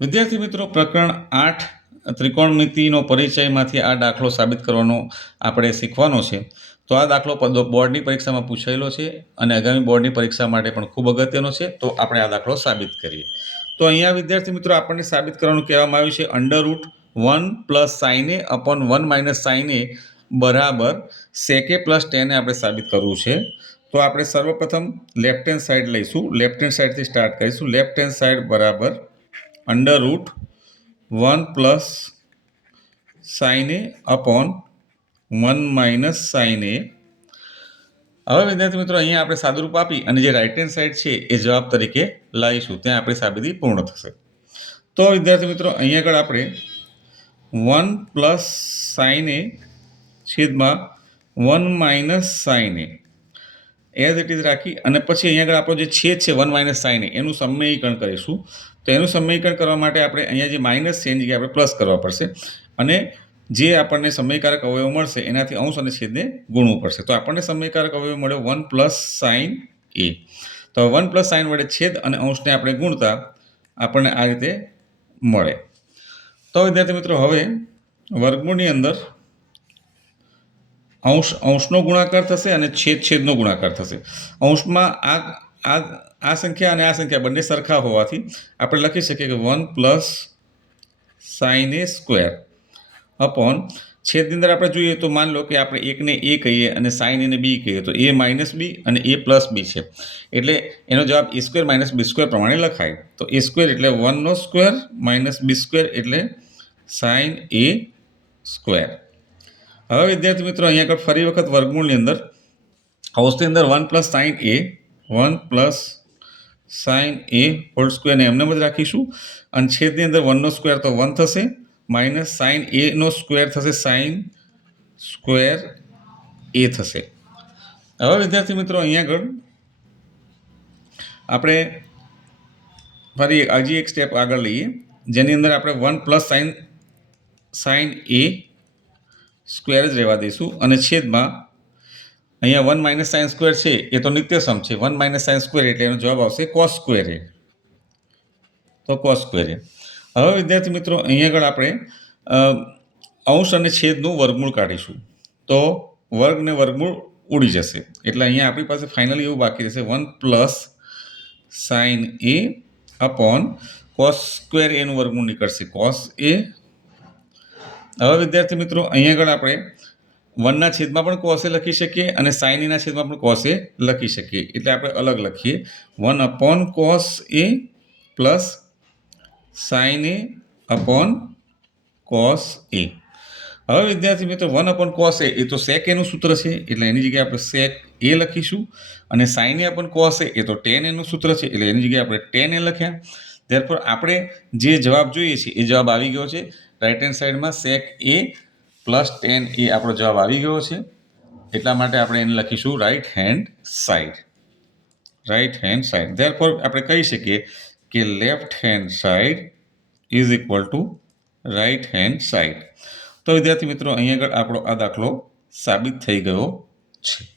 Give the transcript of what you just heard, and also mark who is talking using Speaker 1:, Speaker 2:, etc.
Speaker 1: વિદ્યાર્થી મિત્રો, પ્રકરણ આઠ ત્રિકોણમિતિનો પરિચયમાંથી આ દાખલો સાબિત કરવાનો આપણે શીખવાનો છે. તો આ દાખલો બોર્ડની પરીક્ષામાં પૂછાયેલો છે અને આગામી બોર્ડની પરીક્ષા માટે પણ ખૂબ અગત્યનો છે. તો આપણે આ દાખલો સાબિત કરીએ. તો અહીંયા વિદ્યાર્થી મિત્રો, આપણને સાબિત કરવાનું કહેવામાં આવ્યું છે under root one plus sine A upon one minus sine A બરાબર સેકે પ્લસ ટેને આપણે સાબિત કરવું છે. તો આપણે સર્વપ્રથમ લેફ્ટ હેન્ડ સાઈડ લઈશું. લેફ્ટ હેન્ડ સાઈડથી સ્ટાર્ટ કરીશું. લેફ્ટ હેન્ડ સાઈડ બરાબર under root one plus sine A upon one minus sine A હવે વિદ્યાર્થી મિત્રો, અહીંયા આપણે સાદુરૂપ આપી અને જે રાઇટ હેન્ડ સાઈડ છે એ જવાબ તરીકે લાવીશું. ત્યાં આપણી સાબિતી પૂર્ણ થશે. તો વિદ્યાર્થી મિત્રો, અહીંયા આગળ આપણે વન પ્લસ સાઇન એ છેદમાં one minus sine A as it is રાખી અને પછી અહીંયા આગળ આપણો જે છેદ છે વન માઇનસ સાઇન એનું સમયીકરણ કરીશું. તો એનું સમયીકરણ કરવા માટે આપણે અહીંયા જે માઇનસ છે એની આપણે પ્લસ કરવા પડશે અને જે આપણને સમયકારક અવયવ મળશે એનાથી અંશ અને છેદને ગુણવું પડશે. તો આપણને સમયકારક અવયવ મળ્યો વન પ્લસ સાઇન એ તો વન પ્લસ સાઇન વડે છેદ અને અંશને આપણે ગુણતા આપણને આ રીતે મળે. તો વિદ્યાર્થી મિત્રો, હવે વર્ગમૂળની અંદર અંશ, અંશનો ગુણાકાર થશે અને છેદ, છેદનો ગુણાકાર થશે. અંશમાં આ આ આ સંખ્યા અને આ સંખ્યા બંને સરખા હોવાથી આપણે લખી શકીએ કે one plus sine A square. Upon છેદની અંદર આપણે જોઈએ તો માન લો કે આપણે એકને એ કહીએ અને સાઇન એને બી કહીએ, તો એ માઇનસ બી અને એ પ્લસ બી છે. એટલે એનો જવાબ A square minus B square પ્રમાણે લખાય. તો એ સ્ક્વેર એટલે વનનો સ્ક્વેર માઇનસ બી સ્ક્વેર એટલે સાઇન એ સ્ક્વેર. હવે વિદ્યાર્થી મિત્રો, અહીંયા આગળ ફરી વખત વર્ગમૂળની અંદર હાઉસની અંદર one plus sine A one plus sine A whole સ્ક્વેરને એમને જ રાખીશું. અને છેદની અંદર વનનો સ્ક્વેર તો વન થશે માઇનસ સાઇન એનો સ્ક્વેર થશે સાઇન સ્ક્વેર એ થશે. હવે વિદ્યાર્થી મિત્રો, અહીંયા આગળ આપણે ફરી હજી એક સ્ટેપ આગળ લઈએ. જેની અંદર આપણે one plus sine sine A square જ રહેવા દઈશું અને છેદમાં અહીંયા વન માઇનસ સાઇન સ્ક્વેર છે, એ તો નિત્યસમ છે. વન માઇનસ સાઇન સ્ક્વેર એટલે એનો જવાબ આવશે કોસ સ્ક્વેર તો કોસ સ્ક્વેર હવે વિદ્યાર્થી મિત્રો અહીંયા આગળ આપણે અંશ અને છેદનું વર્ગમૂળ કાઢીશું. તો વર્ગ ને વર્ગમૂળ ઉડી જશે. એટલે અહીંયા આપણી પાસે ફાઇનલી એવું બાકી રહેશે. One plus sine A upon cos square એનું વર્ગમૂળ નીકળશે. કોસ એ હવે વિદ્યાર્થી મિત્રો, અહીંયા આગળ આપણે વનના છેદમાં પણ કોસે લખી શકીએ અને સાઇનના છેદમાં પણ કોસે લખી શકીએ. એટલે આપણે અલગ લખીએ. One upon cos A plus sine A upon cos A હવે વિદ્યાર્થી મિત્રો, વન અપોન કોસ એ તો સેક એનું સૂત્ર છે. એટલે એની જગ્યાએ આપણે સેક એ લખીશું અને sine A upon cos A તો ટેન એનું સૂત્ર છે. એટલે એની જગ્યાએ આપણે ટેન એ લખ્યા. ત્યારપર આપણે જે જવાબ જોઈએ છે, એ જવાબ આવી ગયો છે. રાઇટ હેન્ડ સાઈડમાં સેક એ પ્લસ ટેન એ આપણો જવાબ આવી ગયો છે. એટલા માટે આપણે એને લખીશું right hand side right hand side therefore આપણે કહી શકીએ કે left hand side is equal to right hand side તો વિદ્યાર્થી મિત્રો, અહીં આગળ આપણો આ દાખલો સાબિત થઈ ગયો છે.